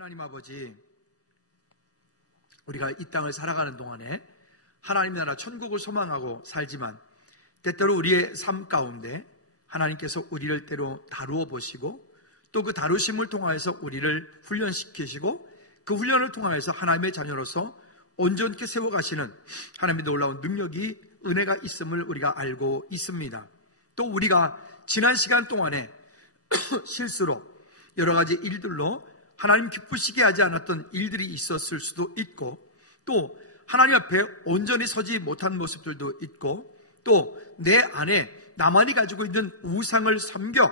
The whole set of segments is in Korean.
하나님 아버지, 우리가 이 땅을 살아가는 동안에 하나님 나라 천국을 소망하고 살지만 때때로 우리의 삶 가운데 하나님께서 우리를 때로 다루어 보시고 또 그 다루심을 통하여서 우리를 훈련시키시고 그 훈련을 통하여서 하나님의 자녀로서 온전케 세워가시는 하나님의 놀라운 능력이, 은혜가 있음을 우리가 알고 있습니다. 또 우리가 지난 시간 동안에 실수로 여러 가지 일들로 하나님 기쁘시게 하지 않았던 일들이 있었을 수도 있고, 또 하나님 앞에 온전히 서지 못한 모습들도 있고, 또 내 안에 나만이 가지고 있는 우상을 섬겨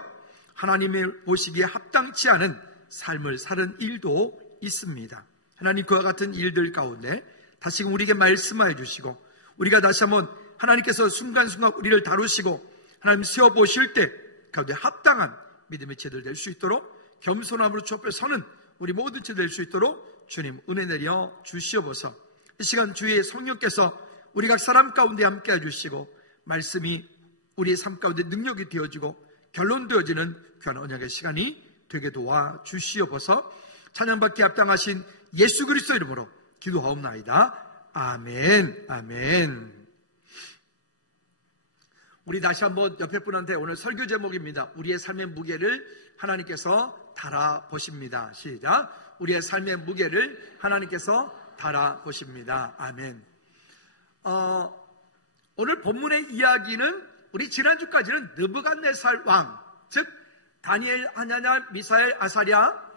하나님의 보시기에 합당치 않은 삶을 사는 일도 있습니다. 하나님, 그와 같은 일들 가운데 다시금 우리에게 말씀하여 주시고, 우리가 다시 한번 하나님께서 순간순간 우리를 다루시고 하나님 세워보실 때 가운데 합당한 믿음의 제들 될 수 있도록, 겸손함으로 주 앞에 서는 우리 모든 제 될 수 있도록 주님 은혜 내려 주시옵소서. 이 시간 주의 성령께서 우리 각 사람 가운데 함께 해주시고 말씀이 우리의 삶 가운데 능력이 되어지고 결론되어지는 귀한 언약의 시간이 되게 도와 주시옵소서. 찬양받기 합당하신 예수 그리스도 이름으로 기도하옵나이다. 아멘. 아멘. 우리 다시 한번 옆에 분한테, 오늘 설교 제목입니다. 우리의 삶의 무게를 하나님께서 달아보십니다. 시작. 우리의 삶의 무게를 하나님께서 달아보십니다. 아멘. 오늘 본문의 이야기는 우리 지난주까지는 느부갓네살 왕, 즉 다니엘, 하나냐, 미사엘, 아사랴,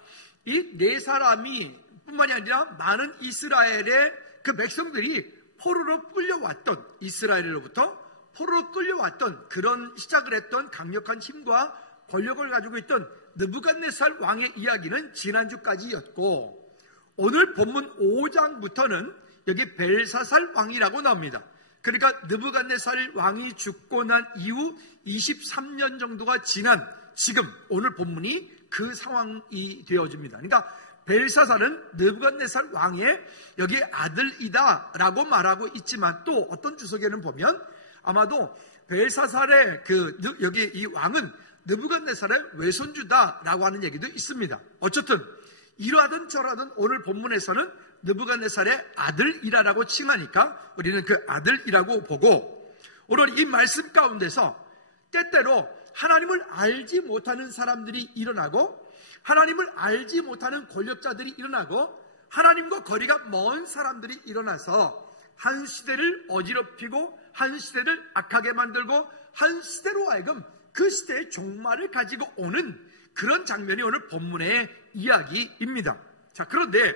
이 네 사람이 뿐만이 아니라 많은 이스라엘의 그 백성들이 포로로 끌려왔던, 이스라엘로부터 포로로 끌려왔던 그런 시작을 했던 강력한 힘과 권력을 가지고 있던 느부갓네살 왕의 이야기는 지난주까지였고, 오늘 본문 5장부터는 여기 벨사살 왕이라고 나옵니다. 그러니까 느부갓네살 왕이 죽고 난 이후 23년 정도가 지난 지금 오늘 본문이 그 상황이 되어집니다. 그러니까 벨사살은 느부갓네살 왕의 여기 아들이다 라고 말하고 있지만, 또 어떤 주석에는 보면 아마도 벨사살의 여기 이 왕은 느부갓네살의 외손주다라고 하는 얘기도 있습니다. 어쨌든 이러하든 저러하든 오늘 본문에서는 느부갓네살의 아들이라고 칭하니까 우리는 그 아들이라고 보고, 오늘 이 말씀 가운데서 때때로 하나님을 알지 못하는 사람들이 일어나고, 하나님을 알지 못하는 권력자들이 일어나고, 하나님과 거리가 먼 사람들이 일어나서 한 시대를 어지럽히고 한 시대를 악하게 만들고 한 시대로 하여금 그 시대의 종말을 가지고 오는 그런 장면이 오늘 본문의 이야기입니다. 자, 그런데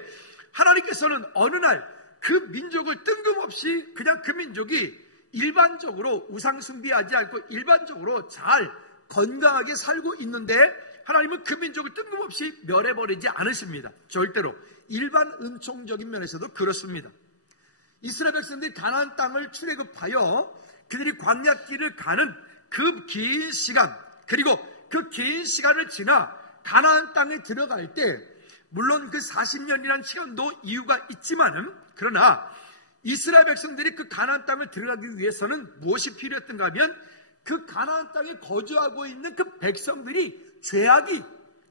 하나님께서는 어느 날 그 민족을 뜬금없이 그냥 그 민족이 일반적으로 우상 숭배하지 않고 일반적으로 잘 건강하게 살고 있는데 하나님은 그 민족을 뜬금없이 멸해버리지 않으십니다. 절대로. 일반 은총적인 면에서도 그렇습니다. 이스라엘 백성들이 가나안 땅을 출애굽하여 그들이 광야길을 가는 그 긴 시간, 그리고 그 긴 시간을 지나 가나안 땅에 들어갈 때, 물론 그 40년이라는 시간도 이유가 있지만은, 그러나 이스라엘 백성들이 그 가나안 땅을 들어가기 위해서는 무엇이 필요했던가 하면, 그 가나안 땅에 거주하고 있는 그 백성들이 죄악이,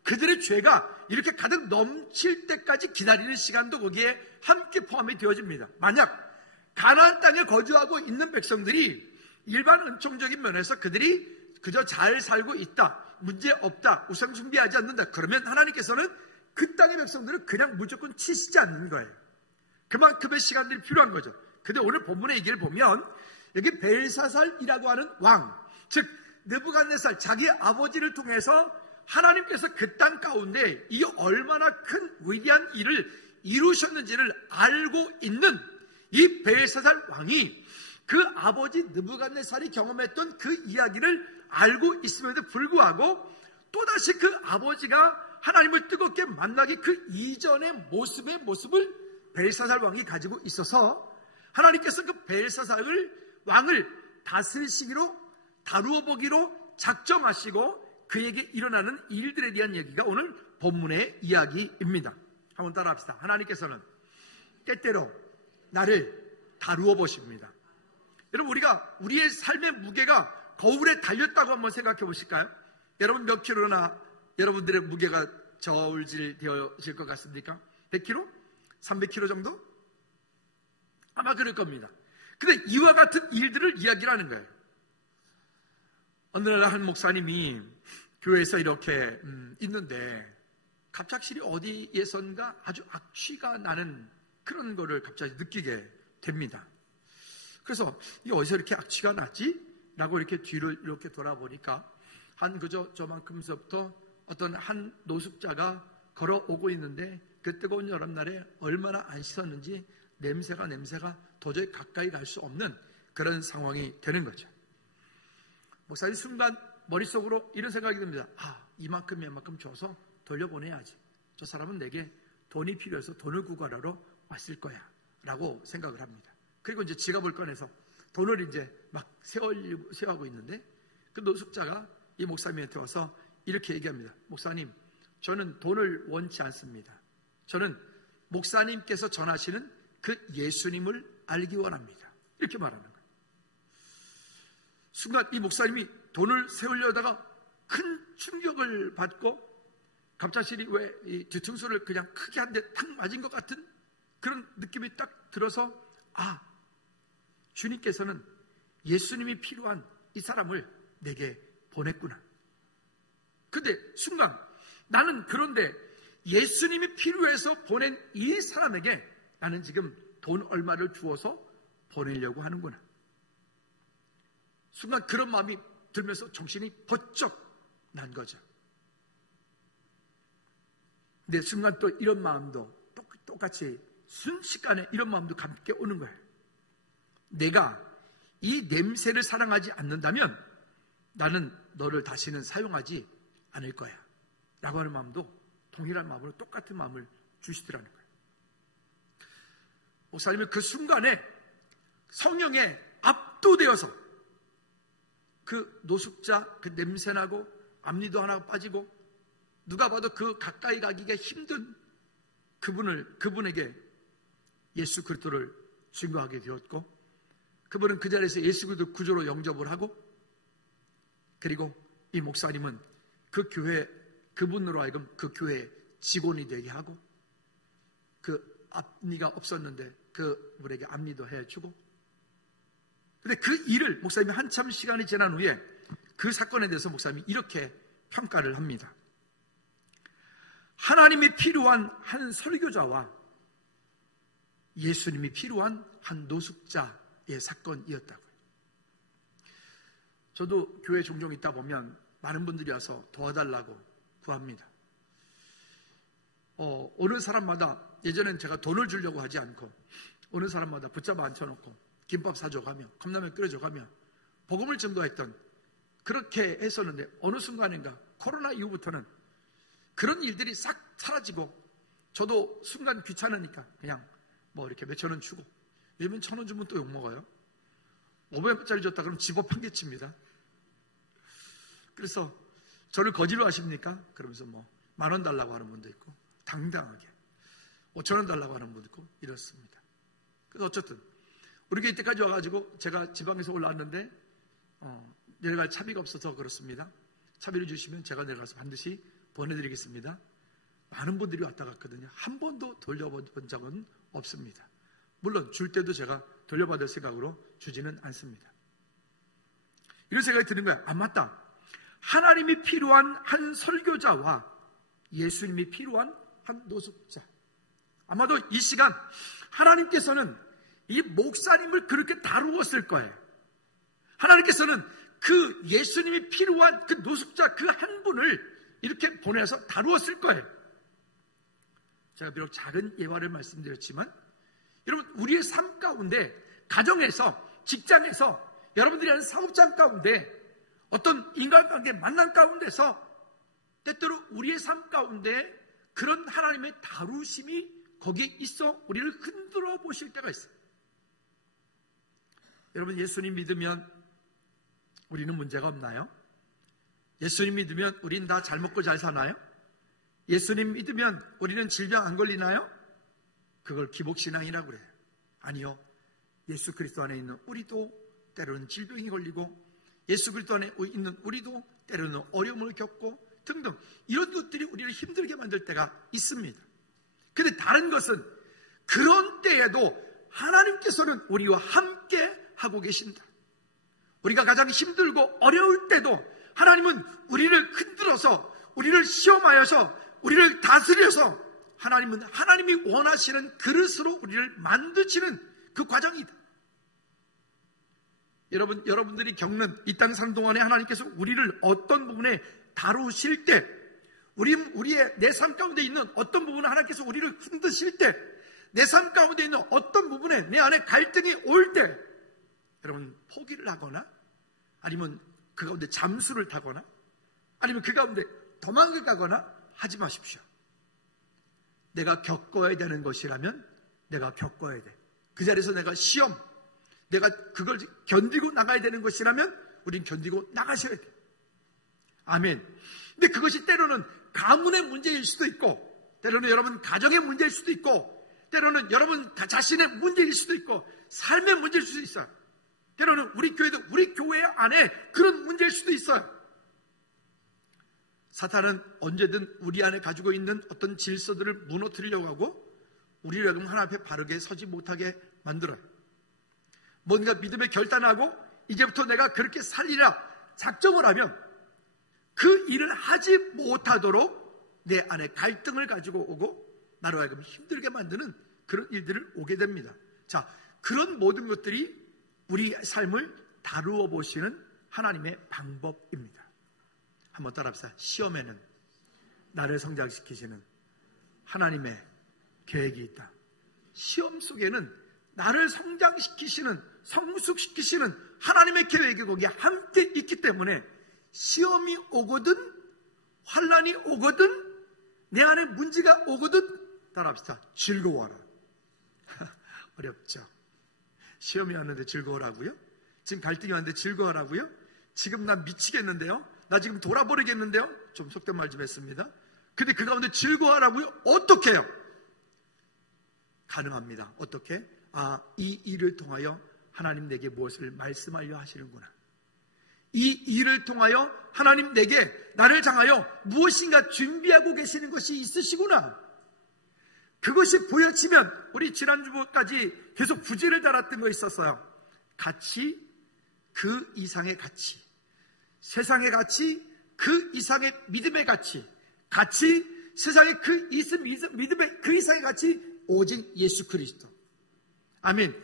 그들의 죄가 이렇게 가득 넘칠 때까지 기다리는 시간도 거기에 함께 포함이 되어집니다. 만약 가나안 땅에 거주하고 있는 백성들이 일반 은총적인 면에서 그들이 그저 잘 살고 있다, 문제 없다, 우상 숭배하지 않는다, 그러면 하나님께서는 그 땅의 백성들을 그냥 무조건 치시지 않는 거예요. 그만큼의 시간들이 필요한 거죠. 근데 오늘 본문의 얘기를 보면 여기 벨사살이라고 하는 왕, 즉 느부갓네살, 자기 아버지를 통해서 하나님께서 그 땅 가운데 이 얼마나 큰 위대한 일을 이루셨는지를 알고 있는 이 벨사살 왕이 그 아버지 느부갓네살이 경험했던 그 이야기를 알고 있음에도 불구하고 또다시 그 아버지가 하나님을 뜨겁게 만나기 그 이전의 모습을 벨사살 왕이 가지고 있어서 하나님께서 그 벨사살 왕을 다스리시기로, 다루어 보기로 작정하시고 그에게 일어나는 일들에 대한 얘기가 오늘 본문의 이야기입니다. 한번 따라합시다. 하나님께서는 때때로 나를 다루어 보십니다. 여러분, 우리가 우리의 삶의 무게가 거울에 달렸다고 한번 생각해 보실까요? 여러분 몇 킬로나 여러분들의 무게가 저울질 되어질 것 같습니까? 100kg? 300kg 정도? 아마 그럴 겁니다. 근데 이와 같은 일들을 이야기를 하는 거예요. 어느 날 한 목사님이 교회에서 이렇게 있는데 갑작스레 어디에선가 아주 악취가 나는 그런 거를 갑자기 느끼게 됩니다. 그래서 이 어디서 이렇게 악취가 나지? 라고 이렇게 뒤를 이렇게 돌아보니까 한 그저 저만큼서부터 어떤 한 노숙자가 걸어오고 있는데 그 뜨거운 여름날에 얼마나 안 씻었는지 냄새가 도저히 가까이 갈 수 없는 그런 상황이 되는 거죠. 목사님 순간 머릿속으로 이런 생각이 듭니다. 이만큼 줘서 돌려보내야지. 저 사람은 내게 돈이 필요해서 돈을 구걸하러 왔을 거야 라고 생각을 합니다. 그리고 이제 지갑을 꺼내서 돈을 이제 막 세어하고 있는데 그 노숙자가 이 목사님한테 와서 이렇게 얘기합니다. 목사님, 저는 돈을 원치 않습니다. 저는 목사님께서 전하시는 그 예수님을 알기 원합니다. 이렇게 말하는 거예요. 순간 이 목사님이 돈을 세우려다가 큰 충격을 받고 갑자기 왜 이 뒤통수를 그냥 크게 한 대 탁 맞은 것 같은 그런 느낌이 딱 들어서 주님께서는 예수님이 필요한 이 사람을 내게 보냈구나. 근데 순간 나는 그런데 예수님이 필요해서 보낸 이 사람에게 나는 지금 돈 얼마를 주어서 보내려고 하는구나. 순간 그런 마음이 들면서 정신이 번쩍 난 거죠. 근데 순간 또 이런 마음도 똑같이 순식간에 이런 마음도 함께 오는 거예요. 내가 이 냄새를 사랑하지 않는다면 나는 너를 다시는 사용하지 않을 거야 라고 하는 마음도 동일한 마음으로 똑같은 마음을 주시더라는 거예요. 목사님은 그 순간에 성령에 압도되어서 그 노숙자, 그 냄새나고 앞니도 하나 빠지고 누가 봐도 그 가까이 가기가 힘든 그분에게 예수 그리스도를 증거하게 되었고, 그분은 그 자리에서 예수 그리스도 구주로 영접을 하고, 그리고 이 목사님은 그 교회, 그분으로 하여금 그 교회 직원이 되게 하고, 그 앞니가 없었는데 그분에게 앞니도 해주고, 근데 그 일을 목사님이 한참 시간이 지난 후에 그 사건에 대해서 목사님이 이렇게 평가를 합니다. 하나님이 필요한 한 설교자와 예수님이 필요한 한 노숙자의 사건이었다고요. 저도 교회 종종 있다 보면 많은 분들이 와서 도와달라고 구합니다. 어느 사람마다, 예전엔 제가 돈을 주려고 하지 않고 어느 사람마다 붙잡아 앉혀놓고 김밥 사줘가며 컵라면 끓여줘가며 복음을 전도했던, 그렇게 했었는데 어느 순간인가 코로나 이후부터는 그런 일들이 싹 사라지고, 저도 순간 귀찮으니까 그냥 뭐 이렇게 몇천 원 주고, 요즘은 1,000원 주면 또 욕먹어요. 500원짜리 줬다 그러면 집업 한 개 칩니다. 그래서 저를 거지로 하십니까? 그러면서 뭐 10,000원 달라고 하는 분도 있고, 당당하게 5,000원 달라고 하는 분도 있고 이렇습니다. 그래서 어쨌든 우리가 이때까지 와가지고 제가 지방에서 올라왔는데 내려갈 차비가 없어서 그렇습니다. 차비를 주시면 제가 내려가서 반드시 보내드리겠습니다. 많은 분들이 왔다 갔거든요. 한 번도 돌려본 적은 없습니다. 물론 줄 때도 제가 돌려받을 생각으로 주지는 않습니다. 이런 생각이 드는 거야. 맞다. 하나님이 필요한 한 설교자와 예수님이 필요한 한 노숙자. 아마도 이 시간 하나님께서는 이 목사님을 그렇게 다루었을 거예요. 하나님께서는 그 예수님이 필요한 그 노숙자 그 한 분을 이렇게 보내서 다루었을 거예요. 제가 비록 작은 예화를 말씀드렸지만, 여러분, 우리의 삶 가운데, 가정에서, 직장에서, 여러분들이 하는 사업장 가운데, 어떤 인간관계 만남 가운데서 때때로 우리의 삶 가운데 그런 하나님의 다루심이 거기에 있어 우리를 흔들어 보실 때가 있어요. 여러분, 예수님 믿으면 우리는 문제가 없나요? 예수님 믿으면 우리는 다 잘 먹고 잘 사나요? 예수님 믿으면 우리는 질병 안 걸리나요? 그걸 기복신앙이라고 그래요. 아니요. 예수 그리스도 안에 있는 우리도 때로는 질병이 걸리고, 예수 그리스도 안에 있는 우리도 때로는 어려움을 겪고, 등등 이런 것들이 우리를 힘들게 만들 때가 있습니다. 근데 다른 것은 그런 때에도 하나님께서는 우리와 함께 하고 계신다. 우리가 가장 힘들고 어려울 때도 하나님은 우리를 흔들어서 우리를 시험하여서 우리를 다스려서 하나님은 하나님이 원하시는 그릇으로 우리를 만드시는 그 과정이다. 여러분들이 겪는 이 땅 사는 동안에 하나님께서 우리를 어떤 부분에 다루실 때, 우리의 내 삶 가운데 있는 어떤 부분에 하나님께서 우리를 흔드실 때, 내 삶 가운데 있는 어떤 부분에 내 안에 갈등이 올 때, 여러분 포기를 하거나 아니면 그 가운데 잠수를 타거나 아니면 그 가운데 도망을 가거나 하지 마십시오. 내가 겪어야 되는 것이라면 내가 겪어야 돼. 그 자리에서 내가 시험, 내가 그걸 견디고 나가야 되는 것이라면 우린 견디고 나가셔야 돼. 아멘. 근데 그것이 때로는 가문의 문제일 수도 있고, 때로는 여러분 가정의 문제일 수도 있고, 때로는 여러분 자신의 문제일 수도 있고, 삶의 문제일 수도 있어요. 때로는 우리 교회도 우리 교회 안에 그런 문제일 수도 있어요. 사탄은 언제든 우리 안에 가지고 있는 어떤 질서들을 무너뜨리려고 하고 우리를 하나님 앞에 바르게 서지 못하게 만들어요. 뭔가 믿음의 결단하고 이제부터 내가 그렇게 살리라 작정을 하면 그 일을 하지 못하도록 내 안에 갈등을 가지고 오고 나로 하여금 힘들게 만드는 그런 일들을 오게 됩니다. 자, 그런 모든 것들이 우리 삶을 다루어 보시는 하나님의 방법입니다. 한번 따라합시다. 시험에는 나를 성장시키시는 하나님의 계획이 있다. 시험 속에는 나를 성장시키시는, 성숙시키시는 하나님의 계획이 거기에 함께 있기 때문에 시험이 오거든, 환난이 오거든, 내 안에 문제가 오거든, 따라합시다. 즐거워라. 어렵죠. 시험이 왔는데 즐거워라고요? 지금 갈등이 왔는데 즐거워라고요? 지금 나 미치겠는데요? 나 지금 돌아버리겠는데요? 좀 속된 말 좀 했습니다. 근데 그 가운데 즐거워하라고요? 어떻게 해요? 가능합니다. 어떻게? 이 일을 통하여 하나님 내게 무엇을 말씀하려 하시는구나. 이 일을 통하여 하나님 내게 나를 향하여 무엇인가 준비하고 계시는 것이 있으시구나. 그것이 보여지면 우리 지난주까지 계속 부지를 달았던 거 있었어요. 가치, 그 이상의 가치. 세상의 가치, 그 이상의 믿음의 가치. 가치, 세상의 그 믿음의 그 이상의 가치, 오직 예수 그리스도. 아멘.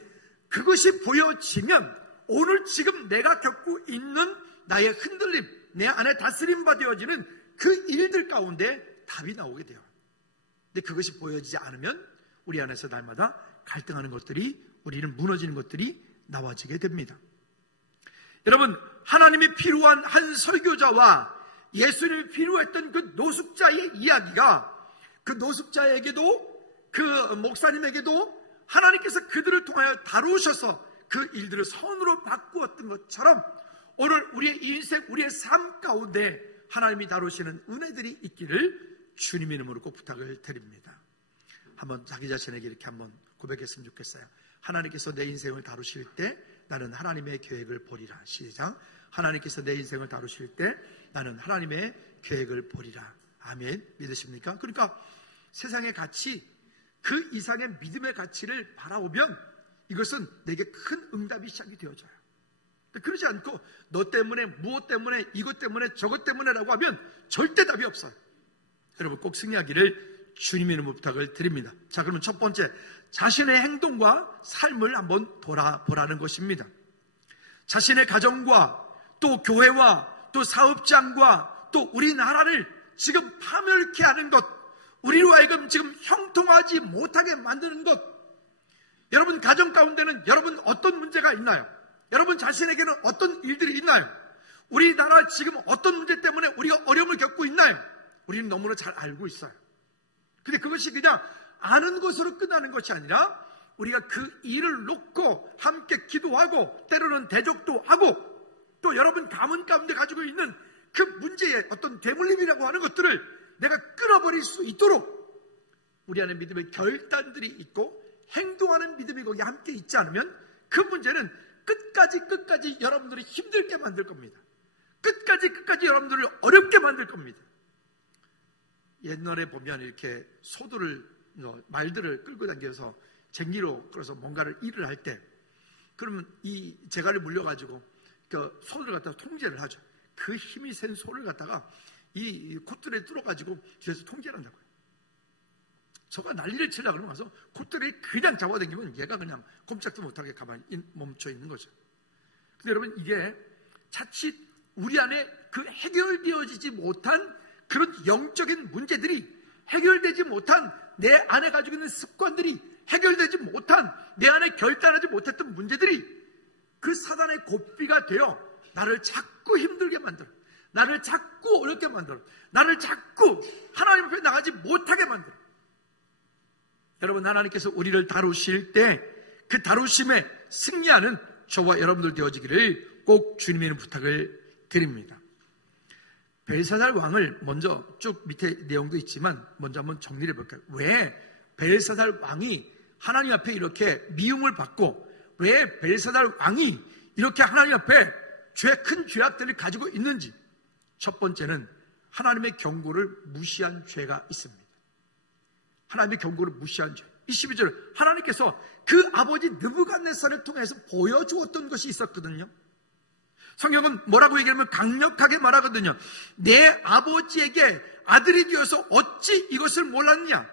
그것이 보여지면 오늘 지금 내가 겪고 있는 나의 흔들림, 내 안에 다스림 받아지는 그 일들 가운데 답이 나오게 돼요. 근데 그것이 보여지지 않으면 우리 안에서 날마다 갈등하는 것들이, 우리는 무너지는 것들이 나와지게 됩니다. 여러분, 하나님이 필요한 한 설교자와 예수님이 필요했던 그 노숙자의 이야기가, 그 노숙자에게도 그 목사님에게도 하나님께서 그들을 통하여 다루셔서 그 일들을 선으로 바꾸었던 것처럼 오늘 우리의 인생, 우리의 삶 가운데 하나님이 다루시는 은혜들이 있기를 주님의 이름으로 꼭 부탁을 드립니다. 한번 자기 자신에게 이렇게 한번 고백했으면 좋겠어요. 하나님께서 내 인생을 다루실 때 나는 하나님의 계획을 보리라. 시작. 하나님께서 내 인생을 다루실 때 나는 하나님의 계획을 보리라. 아멘. 믿으십니까? 그러니까 세상의 가치, 그 이상의 믿음의 가치를 바라보면 이것은 내게 큰 응답이 시작이 되어져요. 그러지 않고 너 때문에, 무엇 때문에, 이것 때문에, 저것 때문에라고 하면 절대 답이 없어요. 여러분 꼭 승리하기를 주님의 이름으로 부탁을 드립니다. 자, 그러면 첫 번째, 자신의 행동과 삶을 한번 돌아보라는 것입니다. 자신의 가정과 또 교회와 또 사업장과 또 우리나라를 지금 파멸케 하는 것, 우리로 하여금 지금 형통하지 못하게 만드는 것. 여러분 가정 가운데는 여러분 어떤 문제가 있나요? 여러분 자신에게는 어떤 일들이 있나요? 우리나라 지금 어떤 문제 때문에 우리가 어려움을 겪고 있나요? 우리는 너무나 잘 알고 있어요. 근데 그것이 그냥 아는 것으로 끝나는 것이 아니라 우리가 그 일을 놓고 함께 기도하고 때로는 대적도 하고 또 여러분 가문 가운데 가지고 있는 그 문제의 어떤 대물림이라고 하는 것들을 내가 끊어버릴 수 있도록 우리 안에 믿음의 결단들이 있고 행동하는 믿음이 거기 함께 있지 않으면 그 문제는 끝까지 여러분들이 힘들게 만들 겁니다. 끝까지 여러분들을 어렵게 만들 겁니다. 옛날에 보면 이렇게 소들을, 말들을 끌고 다녀서 쟁기로 끌어서 뭔가를 일을 할 때, 그러면 이 재갈이 물려가지고 그 소를 갖다가 통제를 하죠. 그 힘이 센 소를 갖다가 이 콧들에 뚫어가지고 뒤에서 통제를 한다고요. 소가 난리를 치려고 그러면 와서 콧들에 그냥 잡아당기면 얘가 그냥 꼼짝도 못하게 가만히 멈춰 있는 거죠. 근데 여러분, 이게 자칫 우리 안에 그 해결되어지지 못한 그런 영적인 문제들이, 해결되지 못한 내 안에 가지고 있는 습관들이, 해결되지 못한 내 안에 결단하지 못했던 문제들이 그 사단의 고삐가 되어 나를 자꾸 힘들게 만들어, 나를 자꾸 어렵게 만들어, 나를 자꾸 하나님 앞에 나가지 못하게 만들어. 여러분, 하나님께서 우리를 다루실 때 그 다루심에 승리하는 저와 여러분들 되어지기를 꼭 주님의 이름 부탁을 드립니다. 벨사살 왕을 먼저 쭉 밑에 내용도 있지만 먼저 한번 정리해 볼까요? 왜 벨사살 왕이 하나님 앞에 이렇게 미움을 받고, 왜 벨사살 왕이 이렇게 하나님 앞에 큰 죄악들을 가지고 있는지. 첫 번째는 하나님의 경고를 무시한 죄가 있습니다. 하나님의 경고를 무시한 죄. 22절, 하나님께서 그 아버지 느부갓네살을 통해서 보여주었던 것이 있었거든요. 성경은 뭐라고 얘기하면 강력하게 말하거든요. 내 아버지에게 아들이 되어서 어찌 이것을 몰랐냐.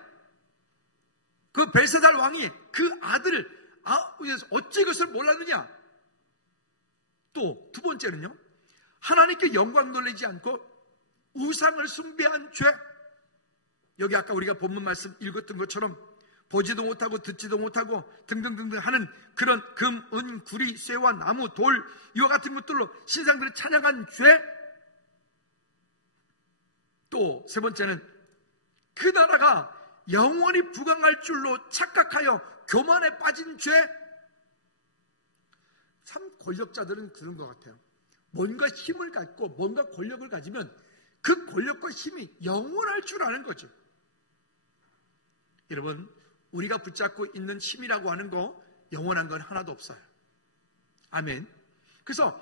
그 벨사살 왕이 그 아들을 어찌 이것을 몰랐느냐. 또 두 번째는요, 하나님께 영광 돌리지 않고 우상을 숭배한 죄. 여기 아까 우리가 본문 말씀 읽었던 것처럼 보지도 못하고 듣지도 못하고 등등등등 하는 그런 금, 은, 구리, 쇠와 나무, 돌, 이와 같은 것들로 신상들을 찬양한 죄. 또 세 번째는 그 나라가 영원히 부강할 줄로 착각하여 교만에 빠진 죄. 참 권력자들은 그런 것 같아요. 뭔가 힘을 갖고 뭔가 권력을 가지면 그 권력과 힘이 영원할 줄 아는 거죠. 여러분, 우리가 붙잡고 있는 힘이라고 하는 거 영원한 건 하나도 없어요. 아멘. 그래서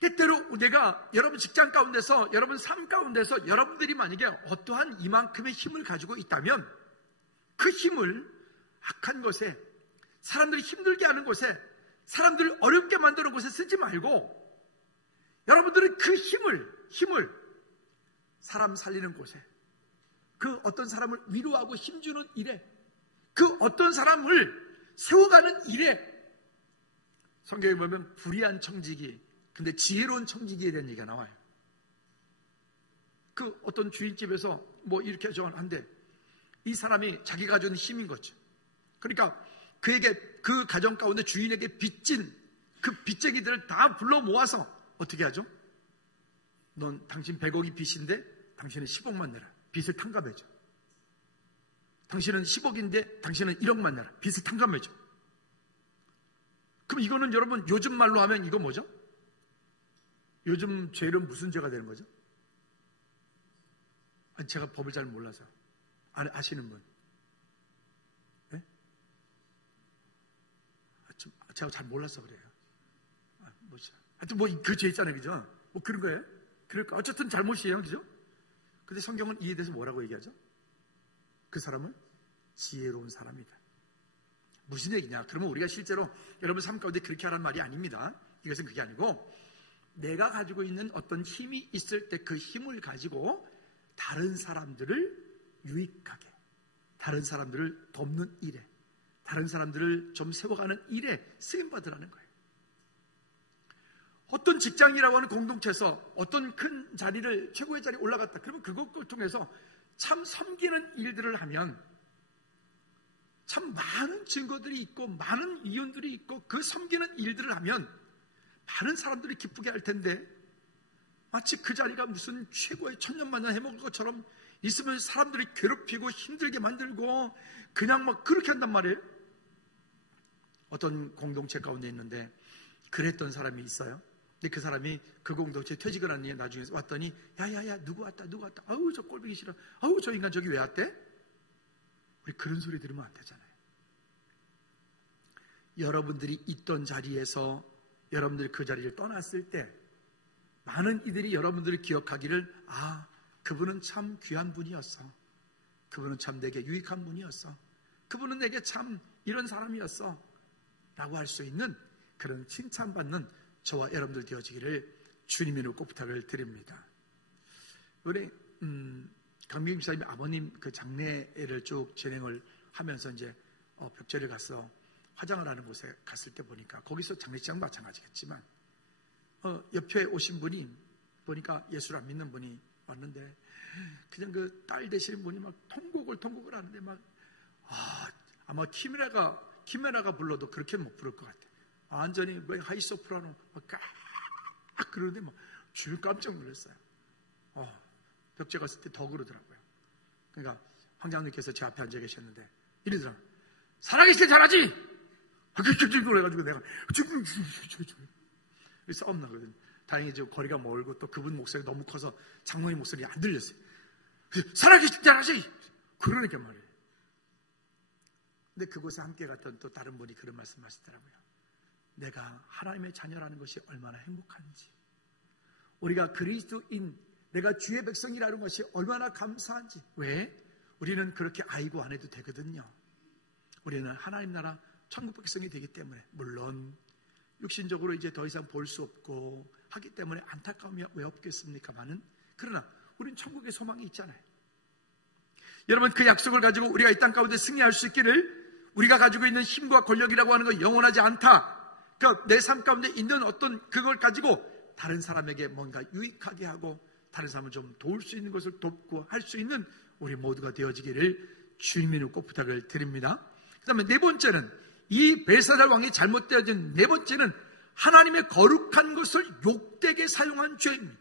때때로 내가 여러분 직장 가운데서, 여러분 삶 가운데서 여러분들이 만약에 어떠한 이만큼의 힘을 가지고 있다면 그 힘을 악한 것에, 사람들이 힘들게 하는 곳에, 사람들을 어렵게 만드는 곳에 쓰지 말고 여러분들은 그 힘을 사람 살리는 곳에, 그 어떤 사람을 위로하고 힘주는 일에, 그 어떤 사람을 세워가는 일에, 성경에 보면 불의한 청지기, 근데 지혜로운 청지기에 대한 얘기가 나와요. 그 어떤 주인집에서 뭐 이렇게 한데 이 사람이 자기가 가진 힘인 거죠. 그러니까 그에게, 그 가정 가운데 주인에게 빚진 그 빚쟁이들을 다 불러 모아서 어떻게 하죠? 당신 100억이 빚인데 당신은 10억만 내라. 빚을 탕감해줘. 당신은 10억인데 당신은 1억만 내라. 빚을 탕감해줘. 그럼 이거는 여러분 요즘 말로 하면 이거 뭐죠? 요즘 죄는 무슨 죄가 되는 거죠? 아니, 제가 법을 잘 몰라서. 아시는 분? 네? 제가 잘 몰라서 그래요. 하여튼 뭐 그 죄 있잖아요, 그죠? 뭐 그런 거예요? 그럴까? 어쨌든 잘못이에요, 그죠? 근데 성경은 이에 대해서 뭐라고 얘기하죠? 그 사람은 지혜로운 사람이다. 무슨 얘기냐? 그러면 우리가 실제로 여러분 삶 가운데 그렇게 하라는 말이 아닙니다. 이것은 그게 아니고, 내가 가지고 있는 어떤 힘이 있을 때 그 힘을 가지고 다른 사람들을 유익하게, 다른 사람들을 돕는 일에, 다른 사람들을 좀 세워가는 일에 쓰임받으라는 거예요. 어떤 직장이라고 하는 공동체에서 어떤 큰 자리를, 최고의 자리에 올라갔다. 그러면 그것을 통해서 참 섬기는 일들을 하면 참 많은 증거들이 있고 많은 이윤들이 있고, 그 섬기는 일들을 하면 많은 사람들이 기쁘게 할 텐데, 마치 그 자리가 무슨 최고의 천년만년 해먹을 것처럼 있으면 사람들이 괴롭히고 힘들게 만들고 그냥 막 그렇게 한단 말이에요. 어떤 공동체 가운데 있는데 그랬던 사람이 있어요. 근데 그 사람이 그 공동체 퇴직을 한 뒤에 나중에 왔더니 야야야 누구 왔다. 아우 저 꼴보기 싫어. 아우 저 인간 저기 왜 왔대? 우리 그런 소리 들으면 안 되잖아요. 여러분들이 있던 자리에서 여러분들이 그 자리를 떠났을 때 많은 이들이 여러분들을 기억하기를, 그분은 참 귀한 분이었어. 그분은 참 내게 유익한 분이었어. 그분은 내게 참 이런 사람이었어. 라고 할 수 있는 그런 칭찬받는 저와 여러분들 되어지기를 주님의 이름으로 꼭 부탁을 드립니다. 우리 강민김 목사님 아버님 그 장례를 쭉 진행을 하면서 이제 벽제를 가서 화장을 하는 곳에 갔을 때 보니까 거기서 장례식장 마찬가지겠지만 옆에 오신 분이 보니까 예수를 안 믿는 분이 왔는데 그냥 그 딸 되시는 분이 막 통곡을 하는데 막 아마 키메라가 불러도 그렇게 못 부를 것 같아. 완전히 왜 하이소프라노 막 그러는데 막 주변 깜짝 놀랐어요. 벽제 갔을 때 더 그러더라고요. 그러니까 황장님께서 제 앞에 앉아 계셨는데 이러더라고요. 살아계실 때 잘하지. 그래가지고 내가 싸움 나거든요. 다행히 좀 거리가 멀고 또 그분 목소리가 너무 커서 장로님 목소리 안 들렸어요. 살아계실 때 잘하지. 그러니까 말이에요. 근데 그곳에 함께 갔던 또 다른 분이 그런 말씀 하시더라고요. 내가 하나님의 자녀라는 것이 얼마나 행복한지, 우리가 그리스도인, 내가 주의 백성이라는 것이 얼마나 감사한지. 왜? 우리는 그렇게 아이고 안 해도 되거든요. 우리는 하나님 나라 천국 백성이 되기 때문에, 물론 육신적으로 이제 더 이상 볼 수 없고 하기 때문에 안타까움이 왜 없겠습니까마는, 그러나 우리는 천국의 소망이 있잖아요. 여러분, 그 약속을 가지고 우리가 이 땅 가운데 승리할 수 있기를, 우리가 가지고 있는 힘과 권력이라고 하는 건 영원하지 않다. 그러니까 내 삶 가운데 있는 어떤 그걸 가지고 다른 사람에게 뭔가 유익하게 하고 다른 사람을 좀 도울 수 있는 것을 돕고 할 수 있는 우리 모두가 되어지기를 주님으로 꼭 부탁을 드립니다. 그 다음에 네 번째는, 이 벨사살 왕이 잘못되어진 네 번째는 하나님의 거룩한 것을 욕되게 사용한 죄입니다.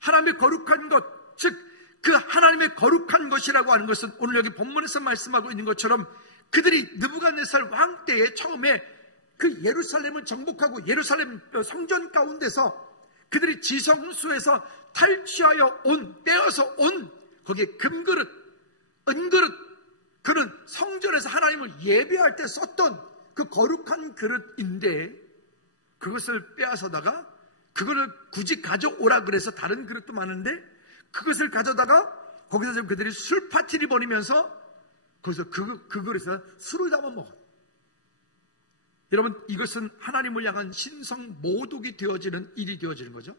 하나님의 거룩한 것, 즉 그 하나님의 거룩한 것이라고 하는 것은 오늘 여기 본문에서 말씀하고 있는 것처럼 그들이 느부갓네살 왕 때에 처음에 그 예루살렘을 정복하고 예루살렘 성전 가운데서 그들이 지성소에서 탈취하여 떼어서 온 거기에 금그릇, 은그릇, 그는 성전에서 하나님을 예배할 때 썼던 그 거룩한 그릇인데, 그것을 빼앗아다가 그거를 굳이 가져오라 그래서 다른 그릇도 많은데 그것을 가져다가 거기서 지금 그들이 술 파티를 벌이면서 거기서 그 그릇에서 술을 담아 먹어요. 여러분, 이것은 하나님을 향한 신성 모독이 되어지는 일이 되어지는 거죠.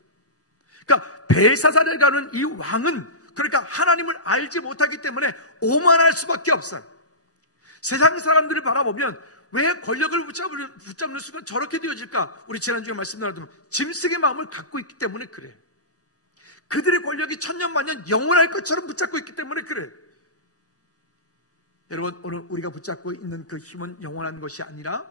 그러니까 벨사살에 가는 이 왕은, 그러니까 하나님을 알지 못하기 때문에 오만할 수밖에 없어요. 세상 사람들을 바라보면 왜 권력을 붙잡는 순간 저렇게 되어질까? 우리 지난주에 말씀 나눴지만 짐승의 마음을 갖고 있기 때문에 그래요. 그들의 권력이 천년만년 영원할 것처럼 붙잡고 있기 때문에 그래요. 여러분, 오늘 우리가 붙잡고 있는 그 힘은 영원한 것이 아니라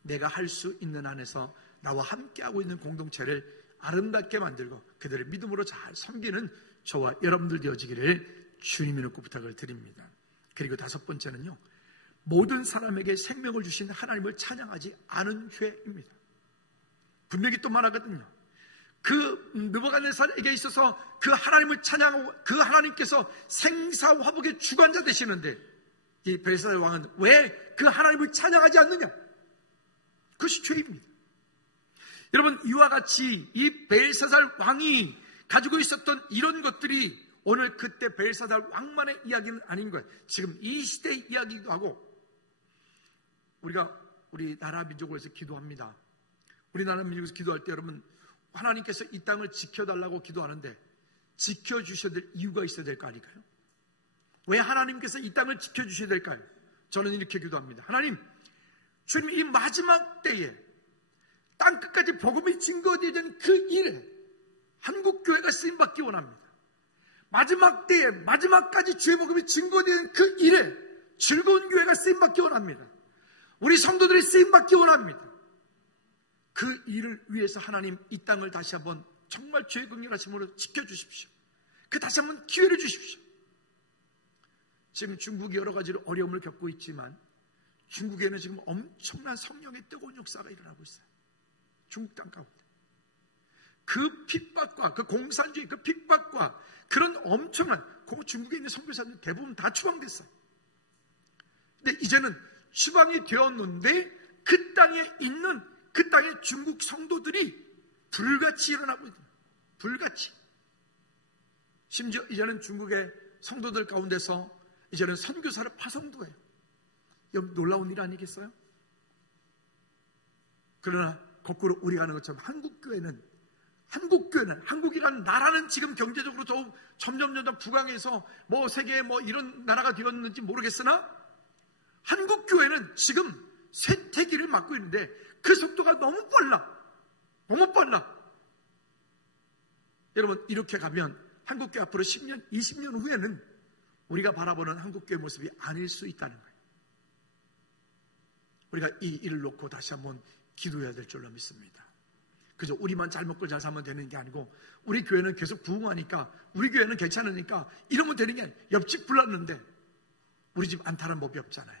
내가 할 수 있는 안에서 나와 함께하고 있는 공동체를 아름답게 만들고 그들의 믿음으로 잘 섬기는 저와 여러분들 되어지기를 주님의 이름으로 부탁을 드립니다. 그리고 다섯 번째는요, 모든 사람에게 생명을 주신 하나님을 찬양하지 않은 죄입니다. 분명히 또 말하거든요. 그 느부갓네살에게 있어서 그 하나님을 찬양하고 그 하나님께서 생사화복의 주관자 되시는데, 이 벨사살 왕은 왜 그 하나님을 찬양하지 않느냐? 그것이 죄입니다. 여러분, 이와 같이 이 벨사살 왕이 가지고 있었던 이런 것들이 오늘 그때 벨사살 왕만의 이야기는 아닌 거예요. 지금 이 시대의 이야기도 하고, 우리가 우리 나라 민족에서 기도합니다. 우리 나라 민족에서 기도할 때 여러분, 하나님께서 이 땅을 지켜달라고 기도하는데 지켜주셔야 될 이유가 있어야 될 거 아닐까요? 왜 하나님께서 이 땅을 지켜주셔야 될까요? 저는 이렇게 기도합니다. 하나님, 주님, 이 마지막 때에 땅끝까지 복음이 증거되는 그 일에 한국교회가 쓰임받기 원합니다. 마지막 때에 마지막까지 주의 복음이 증거되는 그 일에 즐거운 교회가 쓰임받기 원합니다. 우리 성도들이 쓰임받기 원합니다. 그 일을 위해서 하나님 이 땅을 다시 한번 정말 주의 긍휼하심으로 지켜주십시오. 그 다시 한번 기회를 주십시오. 지금 중국이 여러 가지로 어려움을 겪고 있지만 중국에는 지금 엄청난 성령의 뜨거운 역사가 일어나고 있어요. 중국 땅 가운데. 그 핍박과 그 공산주의 그 핍박과 그런 엄청난, 중국에 있는 선교사들 대부분 다 추방됐어요. 근데 이제는 추방이 되었는데 그 땅에 있는 그 땅의 중국 성도들이 불같이 일어나고 있습니다. 불같이. 심지어 이제는 중국의 성도들 가운데서 이제는 선교사를 파송도 해요. 여러분, 놀라운 일 아니겠어요? 그러나 거꾸로 우리가 하는 것처럼 한국교회는 한국이라는 나라는 지금 경제적으로 더욱 점점 부강해서 뭐 세계에 뭐 이런 나라가 되었는지 모르겠으나 한국교회는 지금 쇠퇴기를 맞고 있는데 그 속도가 너무 빨라. 여러분, 이렇게 가면 한국교회 앞으로 10년, 20년 후에는 우리가 바라보는 한국교회 모습이 아닐 수 있다는 거예요. 우리가 이 일을 놓고 다시 한번 기도해야 될 줄로 믿습니다. 그저 우리만 잘 먹고 잘 살면 되는 게 아니고 우리 교회는 계속 부흥하니까, 우리 교회는 괜찮으니까 이러면 되는 게 아니에요. 옆집 불났는데 우리 집 안타는 법이 없잖아요.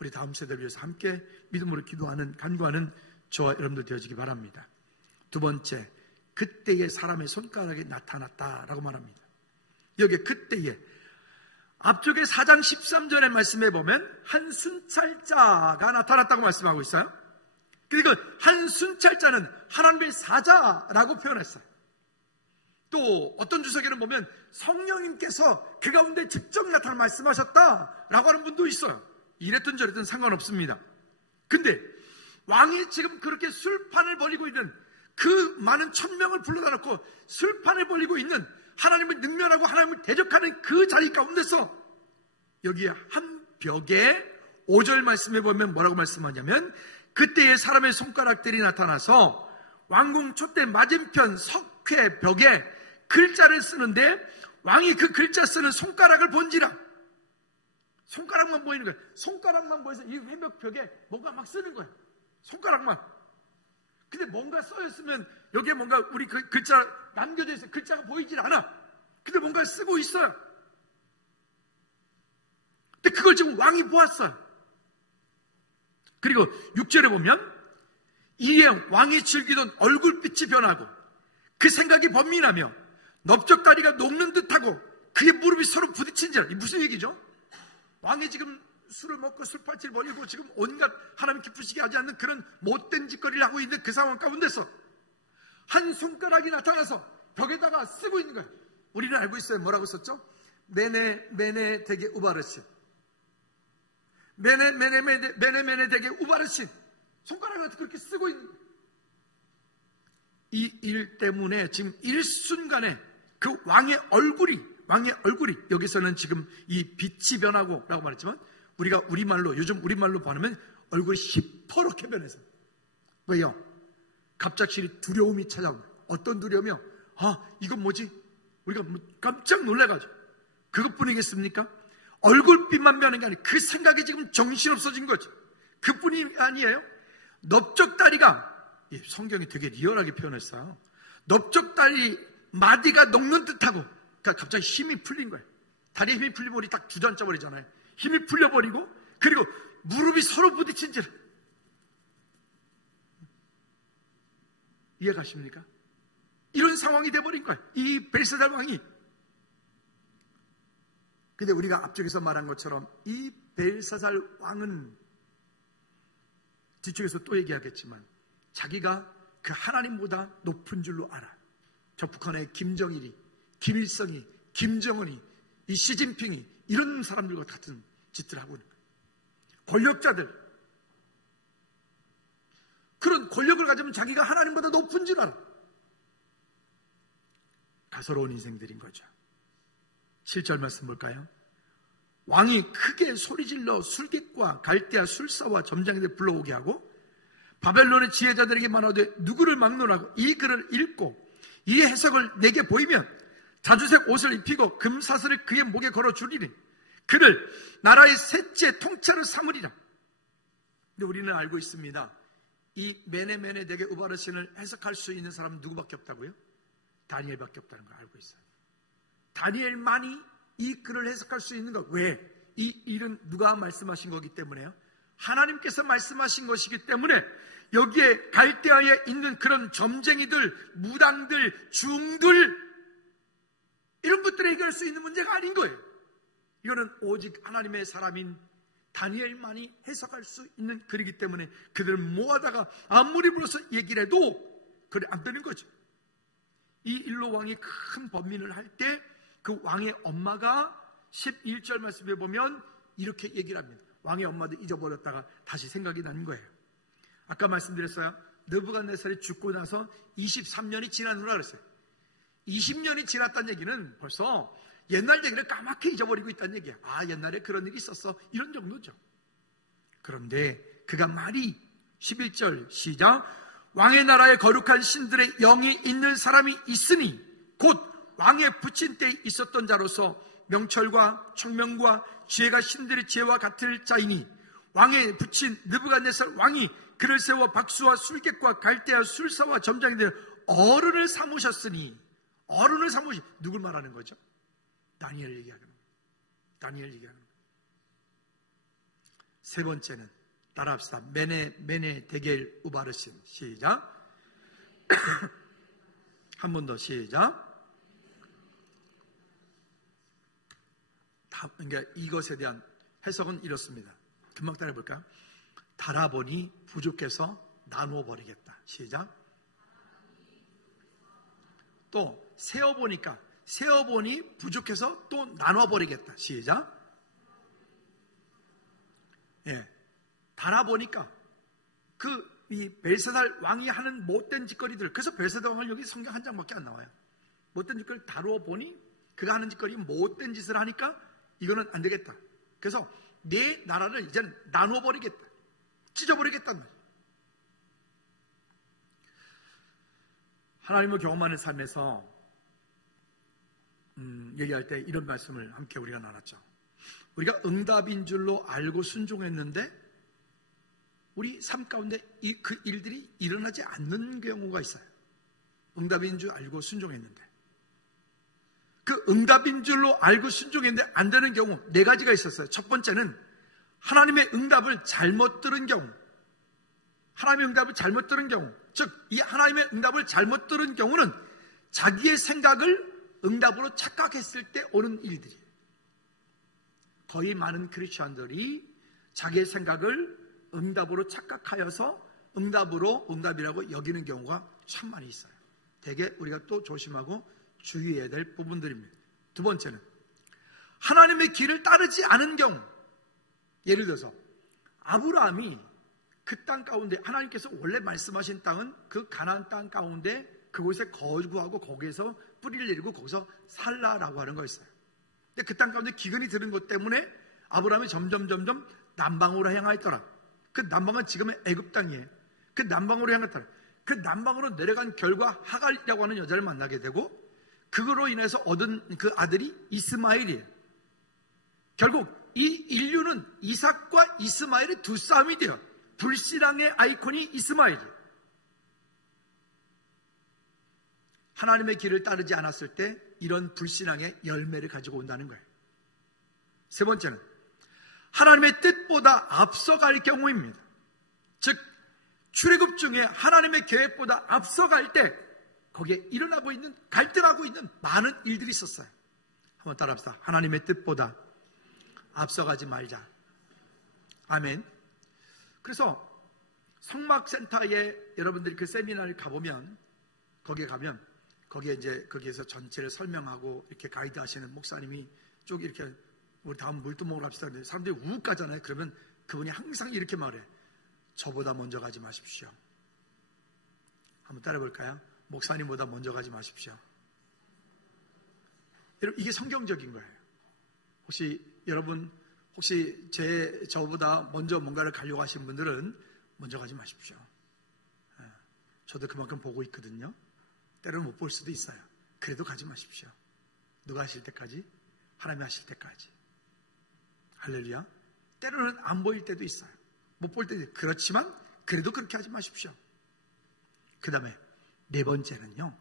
우리 다음 세대를 위해서 함께 믿음으로 기도하는, 간구하는 저와 여러분들 되어지기 바랍니다. 두 번째, 그때의 사람의 손가락이 나타났다라고 말합니다. 여기에 그때에 앞쪽에 4장 13절의 말씀에 보면 한 순찰자가 나타났다고 말씀하고 있어요. 그리고 한 순찰자는 하나님의 사자라고 표현했어요. 또 어떤 주석에는 보면 성령님께서 그 가운데 직접 나타나 말씀하셨다라고 하는 분도 있어요. 이랬든 저랬든 상관없습니다. 근데 왕이 지금 그렇게 술판을 벌이고 있는, 그 많은 1000명을 불러다 놓고 술판을 벌이고 있는, 하나님을 능멸하고 하나님을 대적하는 그 자리 가운데서 여기에 한 벽에 5절 말씀에 보면 뭐라고 말씀하냐면, 그때의 사람의 손가락들이 나타나서 왕궁 촛대 맞은편 석회 벽에 글자를 쓰는데 왕이 그 글자 쓰는 손가락을 본지라. 손가락만 보이는 거예요. 손가락만 보여서 이 회벽 벽에 뭔가 막 쓰는 거예요. 손가락만. 근데 뭔가 써있으면 여기에 뭔가 우리 그 글자 남겨져 있어요. 글자가 보이질 않아. 근데 뭔가 쓰고 있어요. 근데 그걸 지금 왕이 보았어요. 그리고 6절에 보면 이에 왕이 즐기던 얼굴빛이 변하고 그 생각이 번민하며 넓적다리가 녹는 듯하고 그의 무릎이 서로 부딪힌지라. 이 무슨 얘기죠? 왕이 지금 술을 먹고 술파티를 벌이고 지금 온갖 하나님 기쁘시게 하지 않는 그런 못된 짓거리를 하고 있는 그 상황 가운데서 한 손가락이 나타나서 벽에다가 쓰고 있는 거예요. 우리는 알고 있어요. 뭐라고 썼죠? 메네 되게 우바르신. 메네 되게 우바르신. 손가락을 그렇게 쓰고 있는 거예요. 이 일 때문에 지금 일순간에 그 왕의 얼굴이 여기서는 지금 이 빛이 변하고 라고 말했지만 우리가 요즘 우리말로 반하면 얼굴이 시퍼렇게 변해서. 왜요? 갑작스레 두려움이 찾아오는 거예요. 어떤 두려움이요? 이건 뭐지? 우리가 깜짝 놀라가지고. 그것뿐이겠습니까? 얼굴빛만 변한 게 아니고 그 생각이 지금 정신없어진 거죠. 그뿐이 아니에요. 넓적다리가, 성경이 되게 리얼하게 표현했어요. 넓적다리 마디가 녹는 듯하고, 그러니까 갑자기 힘이 풀린 거예요. 다리에 힘이 풀리면 우리 딱 주저앉아 버리잖아요. 힘이 풀려버리고, 그리고 무릎이 서로 부딪힌지라. 이해가십니까? 이런 상황이 돼버린 거예요. 이 벨사살 왕이. 근데 우리가 앞쪽에서 말한 것처럼 이 벨사살 왕은 뒤쪽에서 또 얘기하겠지만 자기가 그 하나님보다 높은 줄로 알아. 저 북한의 김정일이, 김일성이, 김정은이, 이 시진핑이 이런 사람들과 같은 짓을 하고 있는 거예요. 권력자들. 그런 권력을 가지면 자기가 하나님보다 높은 줄 알아. 가소로운 인생들인 거죠. 7절 말씀 볼까요? 왕이 크게 소리질러 술객과 갈대아 술사와 점장이들 불러오게 하고 바벨론의 지혜자들에게 말하되 누구를 막론하고 이 글을 읽고 이 해석을 내게 보이면 자주색 옷을 입히고 금사슬을 그의 목에 걸어주리니 그를 나라의 셋째 통찰을 삼으리라. 근데 우리는 알고 있습니다. 이 메네 되게 우바르신을 해석할 수 있는 사람은 누구밖에 없다고요? 다니엘밖에 없다는 걸 알고 있어요. 다니엘만이 이 글을 해석할 수 있는 것. 왜? 이 일은 누가 말씀하신 거기 때문에요? 하나님께서 말씀하신 것이기 때문에 여기에 갈대아에 있는 그런 점쟁이들, 무당들, 중들 이런 것들을 해결할 수 있는 문제가 아닌 거예요. 이거는 오직 하나님의 사람인 다니엘만이 해석할 수 있는 글이기 때문에 그들을 모아다가 아무리 불러서 얘기를 해도 그래 안 되는 거죠. 이 일로 왕이 큰 번민을 할 때 그 왕의 엄마가 11절 말씀에 보면 이렇게 얘기를 합니다. 왕의 엄마도 잊어버렸다가 다시 생각이 나는 거예요. 아까 말씀드렸어요. 느부갓네살이 죽고 나서 23년이 지난 후라 그랬어요. 20년이 지났다는 얘기는 벌써 옛날 얘기를 까맣게 잊어버리고 있다는 얘기야. 아, 옛날에 그런 일이 있었어. 이런 정도죠. 그런데 그가 말이 11절 시작. 왕의 나라에 거룩한 신들의 영이 있는 사람이 있으니 곧 왕의 부친 때 있었던 자로서 명철과 청명과 지혜가 신들의 지혜와 같을 자이니 왕의 부친 느부갓네살 왕이 그를 세워 박수와 술객과 갈대와 술사와 점장이들 어른을 삼으셨으니 누굴 말하는 거죠? 다니엘 얘기하는 거예요. 다니엘 얘기하는 거예요. 세 번째는 따라합시다. 메네 데겔 우바르신. 시작. 한 번 더 시작. 그러니까 이것에 대한 해석은 이렇습니다. 금방 따라해볼까요? 달아보니 부족해서 나누어 버리겠다. 시작. 또 세어보니 부족해서 또 나누어 버리겠다. 시작. 예, 달아보니까 이 벨사살 왕이 하는 못된 짓거리들, 그래서 벨사살 왕을 여기 성경 한 장밖에 안 나와요. 못된 짓거리를 다루어 보니 그가 하는 짓거리 못된 짓을 하니까 이거는 안 되겠다. 그래서 내 나라를 이제는 나누어 버리겠다. 찢어버리겠단 말이에요. 하나님을 경험하는 삶에서 얘기할 때 이런 말씀을 함께 우리가 나눴죠. 우리가 응답인 줄로 알고 순종했는데 우리 삶 가운데 그 일들이 일어나지 않는 경우가 있어요. 응답인 줄 알고 순종했는데 그 응답인 줄로 알고 순종했는데 안 되는 경우 네 가지가 있었어요. 첫 번째는 하나님의 응답을 잘못 들은 경우. 하나님의 응답을 잘못 들은 경우. 즉, 이 하나님의 응답을 잘못 들은 경우는 자기의 생각을 응답으로 착각했을 때 오는 일들이에요. 거의 많은 크리스천들이 자기의 생각을 응답으로 착각하여서 응답이라고 여기는 경우가 참 많이 있어요. 되게 우리가 또 조심하고 주의해야 될 부분들입니다. 두 번째는 하나님의 길을 따르지 않은 경우. 예를 들어서 아브라함이 그 땅 가운데 하나님께서 원래 말씀하신 땅은 그 가나안 땅 가운데 그곳에 거주하고 거기에서 뿌리를 내리고 거기서 살라라고 하는 거였어요. 근데 그 땅 가운데 기근이 들은 것 때문에 아브라함이 점점 남방으로 향하였더라. 그 남방은 지금의 애굽 땅이에요. 그 남방으로 향했더라. 그 남방으로 내려간 결과 하갈이라고 하는 여자를 만나게 되고 그거로 인해서 얻은 그 아들이 이스마엘이에요. 결국 이 인류는 이삭과 이스마엘의 두 싸움이 돼요. 불신앙의 아이콘이 이스마엘이에요. 하나님의 길을 따르지 않았을 때 이런 불신앙의 열매를 가지고 온다는 거예요. 세 번째는 하나님의 뜻보다 앞서갈 경우입니다. 즉 출애굽 중에 하나님의 계획보다 앞서갈 때 거기에 일어나고 있는 갈등하고 있는 많은 일들이 있었어요. 한번 따라합시다. 하나님의 뜻보다 앞서가지 말자. 아멘. 그래서 성막센터에 여러분들이 그 세미나를 가보면 거기에서 전체를 설명하고 이렇게 가이드 하시는 목사님이 쭉 이렇게 우리 다음 물도 먹으러 갑시다. 사람들이 우욱 가잖아요. 그러면 그분이 항상 이렇게 말해. 저보다 먼저 가지 마십시오. 한번 따라해볼까요? 목사님보다 먼저 가지 마십시오. 여러분, 이게 성경적인 거예요. 혹시 저보다 먼저 뭔가를 가려고 하신 분들은 먼저 가지 마십시오. 저도 그만큼 보고 있거든요. 때로는 못 볼 수도 있어요. 그래도 가지 마십시오. 누가 하실 때까지? 하나님이 하실 때까지. 할렐루야. 때로는 안 보일 때도 있어요. 못 볼 때도 있어요. 그렇지만 그래도 그렇게 하지 마십시오. 그 다음에 네 번째는요.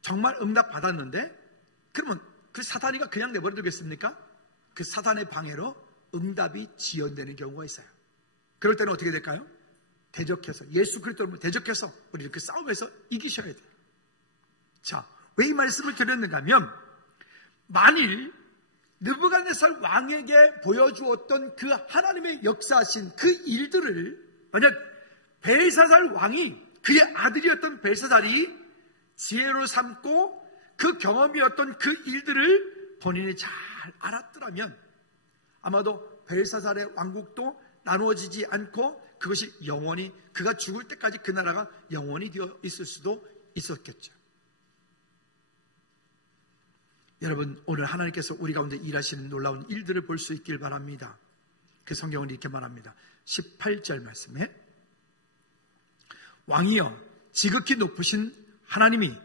정말 응답 받았는데 그러면 그 사탄이가 그냥 내버려 두겠습니까? 그 사탄의 방해로 응답이 지연되는 경우가 있어요. 그럴 때는 어떻게 될까요? 대적해서 예수 그리스도를 대적해서 우리는 그 싸움에서 이기셔야 돼요. 자, 왜 이 말씀을 드렸는가 하면 만일 느부갓네살 왕에게 보여주었던 그 하나님의 역사하신 그 일들을 만약 벨사살 왕이 그의 아들이었던 벨사살이 지혜로 삼고 그 경험이었던 그 일들을 본인이 잘 알았더라면 아마도 벨사살의 왕국도 나누어지지 않고 그것이 영원히, 그가 죽을 때까지 그 나라가 영원히 되어 있을 수도 있었겠죠. 여러분, 오늘 하나님께서 우리 가운데 일하시는 놀라운 일들을 볼 수 있길 바랍니다. 그 성경은 이렇게 말합니다. 18절 말씀에 왕이여 지극히 높으신 하나님이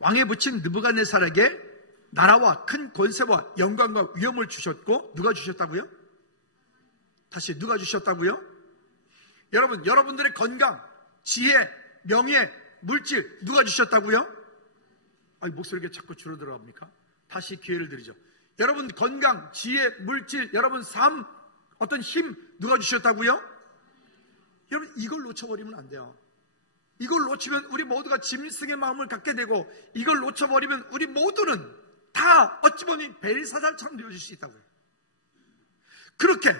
왕에 붙인 느부갓네살에게 나라와 큰 권세와 영광과 위엄을 주셨고, 누가 주셨다고요? 다시, 누가 주셨다고요? 여러분, 여러분들의 건강, 지혜, 명예, 물질 누가 주셨다고요? 아니, 목소리가 자꾸 줄어들어갑니까? 다시 기회를 드리죠. 여러분 건강, 지혜, 물질, 여러분 삶, 어떤 힘 누가 주셨다고요? 여러분 이걸 놓쳐버리면 안 돼요. 이걸 놓치면 우리 모두가 짐승의 마음을 갖게 되고, 이걸 놓쳐버리면 우리 모두는 다 어찌 보니 벨사살처럼 되어질 수 있다고요. 그렇게,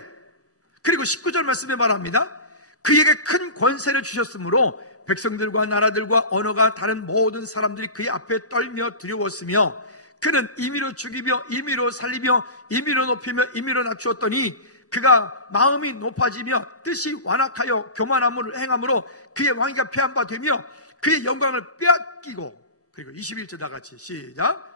그리고 19절 말씀에 말합니다. 그에게 큰 권세를 주셨으므로 백성들과 나라들과 언어가 다른 모든 사람들이 그의 앞에 떨며 두려웠으며, 그는 임의로 죽이며 임의로 살리며 임의로 높이며 임의로 낮추었더니 그가 마음이 높아지며 뜻이 완악하여 교만함을 행함으로 그의 왕위가 폐한 바 되며 그의 영광을 빼앗기고. 그리고 21절 다 같이 시작.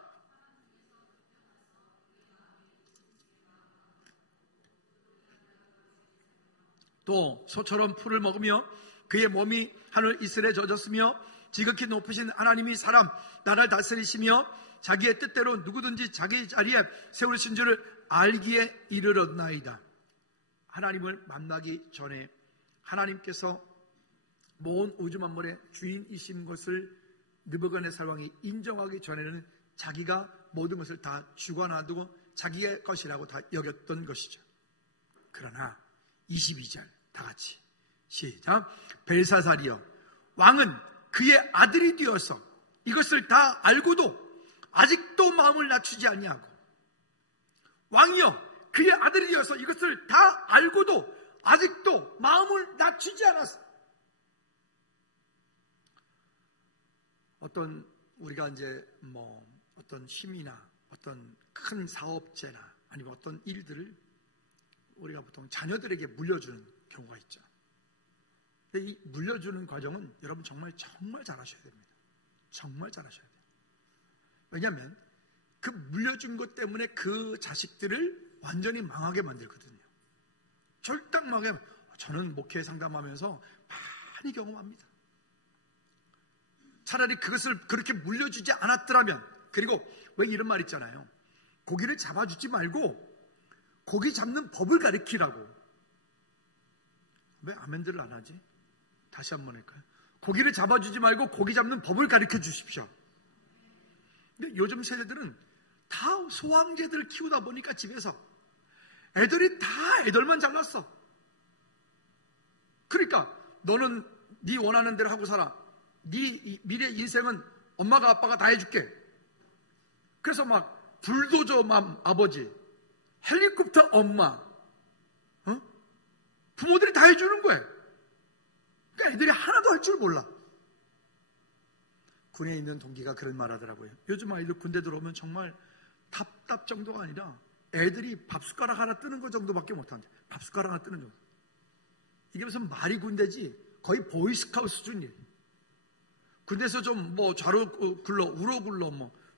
또 소처럼 풀을 먹으며 그의 몸이 하늘 이슬에 젖었으며 지극히 높으신 하나님이 사람 나라를 다스리시며 자기의 뜻대로 누구든지 자기 자리에 세우신 줄을 알기에 이르렀나이다. 하나님을 만나기 전에 하나님께서 모든 우주 만물의 주인이신 것을 느부갓네살 왕이 인정하기 전에는 자기가 모든 것을 다 주관하고 자기의 것이라고 다 여겼던 것이죠. 그러나 22절 다 같이 시작. 벨사살이여 왕은 그의 아들이 되어서 이것을 다 알고도 아직도 마음을 낮추지 아니하고, 왕이여 그의 아들이 되어서 이것을 다 알고도 아직도 마음을 낮추지 않았어. 어떤 우리가 이제 어떤 힘이나 어떤 큰 사업체나 아니면 어떤 일들을 우리가 보통 자녀들에게 물려주는 경우가 있죠. 근데 이 물려주는 과정은 여러분 정말 잘하셔야 됩니다. 정말 잘하셔야 돼요. 왜냐하면 그 물려준 것 때문에 그 자식들을 완전히 망하게 만들거든요. 절당하게. 저는 목회 상담하면서 많이 경험합니다. 차라리 그것을 그렇게 물려주지 않았더라면, 그리고 왜 이런 말 있잖아요. 고기를 잡아주지 말고 고기 잡는 법을 가르치라고. 왜 아멘들을 안 하지? 다시 한번 할까요? 고기를 잡아주지 말고 고기 잡는 법을 가르쳐 주십시오. 근데 요즘 세대들은 다 소황제들을 키우다 보니까 집에서 애들이 다 애들만 잘났어. 그러니까 너는 네 원하는 대로 하고 살아. 네 미래 인생은 엄마가 아빠가 다 해줄게. 그래서 막 불도저 아버지, 헬리콥터 엄마, 부모들이 다 해주는 거예요. 그러니까 애들이 하나도 할 줄 몰라. 군에 있는 동기가 그런 말 하더라고요. 요즘 아이들 군대 들어오면 정말 답답 정도가 아니라 애들이 밥숟가락 하나 뜨는 것 정도밖에 못한대. 밥숟가락 하나 뜨는 정도. 이게 무슨 말이 군대지 거의 보이스카우트 수준이에요. 군대에서 좀 좌로 굴러 우로 굴러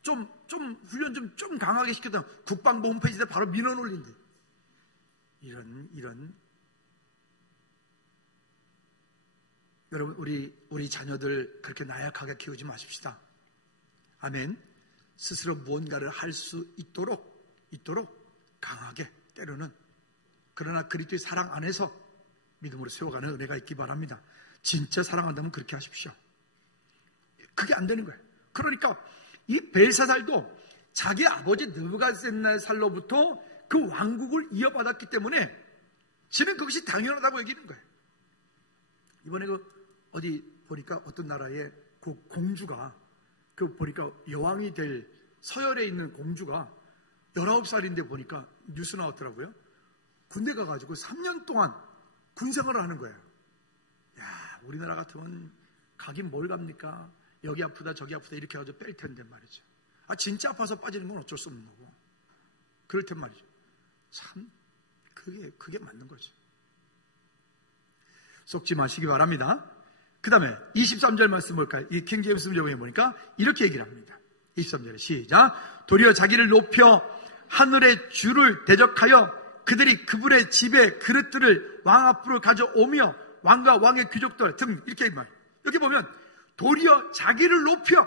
좀 훈련 좀 강하게 시켰다 국방부 홈페이지에 바로 민원 올린대. 이런 여러분 우리 자녀들 그렇게 나약하게 키우지 마십시다. 아멘. 스스로 무언가를 할 수 있도록 강하게, 때로는 그러나 그리스도의 사랑 안에서 믿음으로 세워가는 은혜가 있기 바랍니다. 진짜 사랑한다면 그렇게 하십시오. 그게 안 되는 거예요. 그러니까 이 벨사살도 자기 아버지 느부갓네살로부터 그 왕국을 이어받았기 때문에 지는 그것이 당연하다고 여기는 거예요. 이번에 어디 보니까 어떤 나라의 그 공주가 보니까 여왕이 될 서열에 있는 공주가 19살인데 보니까 뉴스 나왔더라고요. 군대 가가지고 3년 동안 군생활을 하는 거예요. 야, 우리나라 같으면 가긴 뭘 갑니까? 여기 아프다 저기 아프다 이렇게 해가지고 뺄 텐데 말이죠. 진짜 아파서 빠지는 건 어쩔 수 없는 거고 그럴 텐 말이죠. 참 그게 맞는 거죠. 속지 마시기 바랍니다. 그 다음에 23절 말씀 볼까요? 이 킹제임스 문제에 보니까 이렇게 얘기를 합니다. 23절에 시작. 도리어 자기를 높여 하늘의 주를 대적하여 그들이 그분의 집에 그릇들을 왕 앞으로 가져오며 왕과 왕의 귀족들 등 이렇게 말해요. 여기 보면 도리어 자기를 높여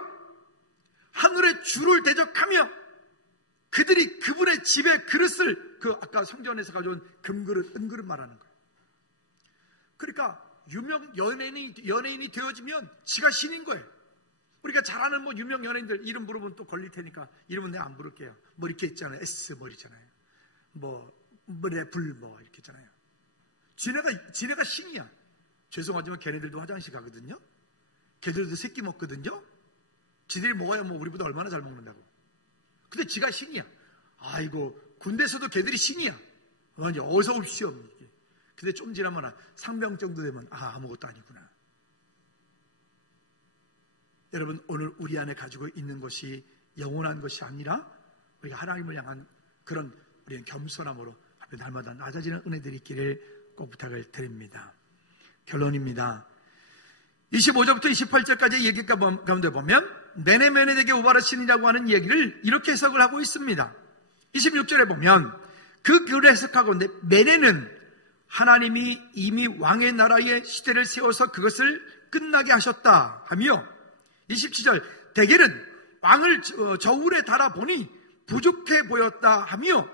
하늘의 주를 대적하며 그들이 그분의 집에 그릇을 아까 성전에서 가져온 금그릇, 은그릇 말하는 거예요. 그러니까 유명 연예인이 되어지면 지가 신인 거예요. 우리가 잘 아는 유명 연예인들 이름 부르면 또 걸릴 테니까 이름은 내가 안 부를게요. 이렇게 있잖아요. S 있잖아요. 래블 이렇게 있잖아요. 지네가 신이야. 죄송하지만 걔네들도 화장실 가거든요. 걔들도 새끼 먹거든요. 지들이 먹어야 우리보다 얼마나 잘 먹는다고. 근데 지가 신이야. 아이고 군대에서도 걔들이 신이야. 어서 오십시오. 근데 좀 지나면 상병 정도 되면 아무것도 아니구나. 여러분 오늘 우리 안에 가지고 있는 것이 영원한 것이 아니라 우리가 하나님을 향한 그런 우리는 겸손함으로 날마다 낮아지는 은혜들이 있기를 꼭 부탁을 드립니다. 결론입니다. 25절부터 28절까지의 얘기 가운데 보면 메네메네에게 우바르신이라고 하는 얘기를 이렇게 해석을 하고 있습니다. 26절에 보면 그 해석하건대 메네는 하나님이 이미 왕의 나라의 시대를 세워서 그것을 끝나게 하셨다 하며 27절 대겔은 왕을 저울에 달아보니 부족해 보였다 하며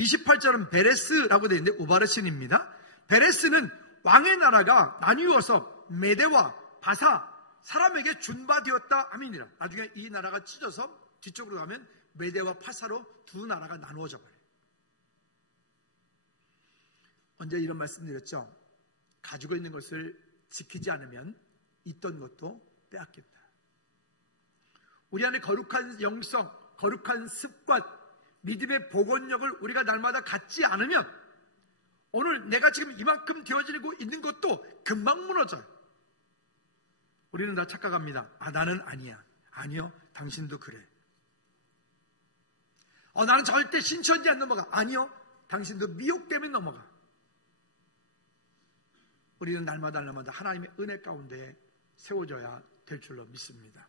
28절은 베레스라고 되어 있는데 우바르신입니다. 베레스는 왕의 나라가 나뉘어서 메대와 바사 사람에게 준바되었다 함이니라. 나중에 이 나라가 찢어서 뒤쪽으로 가면 메대와 파사로 두 나라가 나누어져 버려요. 언제 이런 말씀 드렸죠? 가지고 있는 것을 지키지 않으면 있던 것도 빼앗겠다. 우리 안에 거룩한 영성, 거룩한 습관, 믿음의 복원력을 우리가 날마다 갖지 않으면 오늘 내가 지금 이만큼 되어지고 있는 것도 금방 무너져요. 우리는 다 착각합니다. 나는 아니야. 아니요, 당신도 그래. 나는 절대 신천지 안 넘어가. 아니요, 당신도 미혹 때문에 넘어가. 우리는 날마다 하나님의 은혜 가운데 세워져야 될 줄로 믿습니다.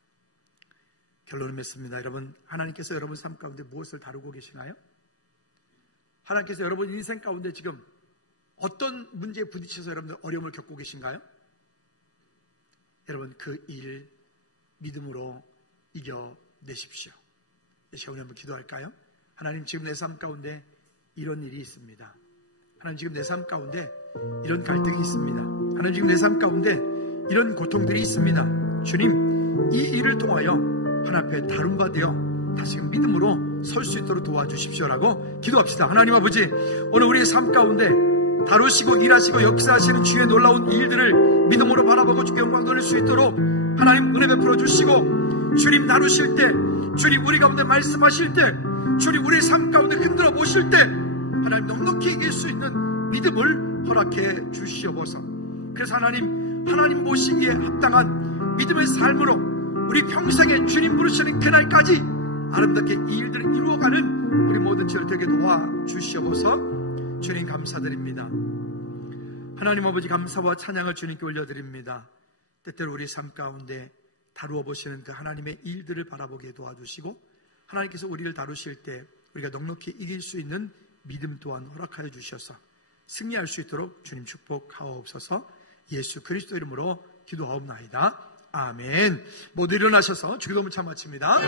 결론을 맺습니다. 여러분, 하나님께서 여러분 삶 가운데 무엇을 다루고 계시나요? 하나님께서 여러분 인생 가운데 지금 어떤 문제에 부딪혀서 여러분들 어려움을 겪고 계신가요? 여러분 그 일 믿음으로 이겨내십시오. 이 시간에 한번 기도할까요? 하나님 지금 내 삶 가운데 이런 일이 있습니다. 하나님 지금 내 삶 가운데 이런 갈등이 있습니다. 하나님 지금 내 삶 가운데 이런 고통들이 있습니다. 주님 이 일을 통하여 하나님 앞에 다룬바되어 다시금 믿음으로 설 수 있도록 도와주십시오라고 기도합시다. 하나님 아버지 오늘 우리의 삶 가운데 다루시고 일하시고 역사하시는 주의 놀라운 일들을 믿음으로 바라보고 주께 영광 돌릴 수 있도록 하나님 은혜 베풀어 주시고 주님 다루실 때 주님 우리 가운데 말씀하실 때 주님 우리의 삶 가운데 흔들어 보실 때 하나님 넉넉히 이길 수 있는 믿음을 허락해 주시옵소서. 그래서 하나님 모시기에 합당한 믿음의 삶으로 우리 평생에 주님 부르시는 그날까지 아름답게 이 일들을 이루어가는 우리 모든 지혜를 되게 도와주시옵소서. 주님 감사드립니다. 하나님 아버지 감사와 찬양을 주님께 올려드립니다. 때때로 우리 삶 가운데 다루어 보시는 그 하나님의 일들을 바라보게 도와주시고 하나님께서 우리를 다루실 때 우리가 넉넉히 이길 수 있는 믿음 또한 허락하여 주셔서 승리할 수 있도록 주님 축복하옵소서. 예수 그리스도 이름으로 기도하옵나이다. 아멘. 모두 일어나셔서 주기도문 참 마칩니다.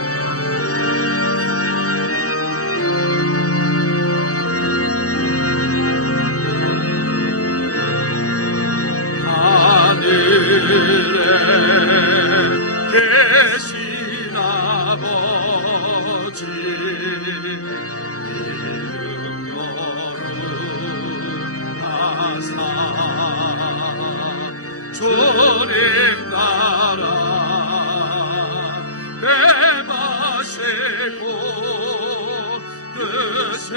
하늘에 계신 아버지 이름 거룩하사 주님 나라 대마시고 뜻을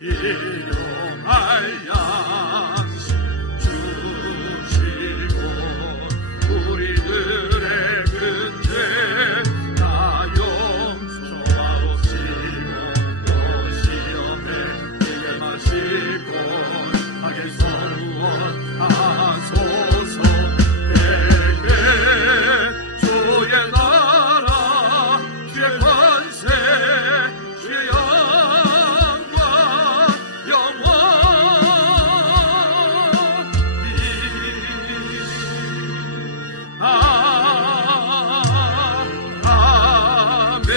이루어지리라. 일용할 양식 주시고 우리들의 근죄 다 용서하옵시고 또 시험에 들게 마시고 악의 서루원하소서. 내게 주의 나라 주의 권세 주의 영광 영원히 아멘.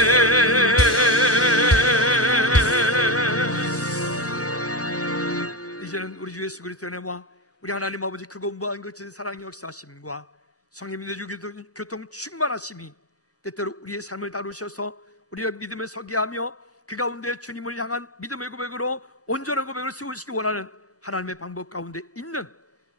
이제는 우리 주 예수 그리스도의 은혜와 우리 하나님 아버지 크고 무한 거친 사랑의 역사하심과 성령님의 교통 충만하심이 때때로 우리의 삶을 다루셔서 우리의 믿음을 서게 하며 그 가운데 주님을 향한 믿음의 고백으로 온전한 고백을 세우시기 원하는 하나님의 방법 가운데 있는,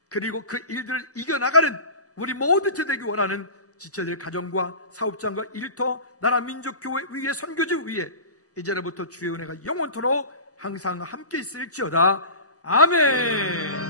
그리고 그 일들을 이겨나가는 우리 모두 되기 원하는 지체들 가정과 사업장과 일터 나라 민족 교회 위에 선교지 위에 이제로부터 주의 은혜가 영원토록 항상 함께 있을지어다. 아멘.